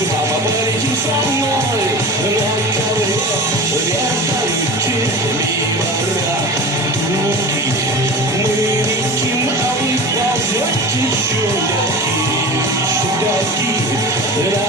Мама, полетим со мной на крыле вертолете мимо радуги. Мы летим, а вы ползете чудаки, чудаки.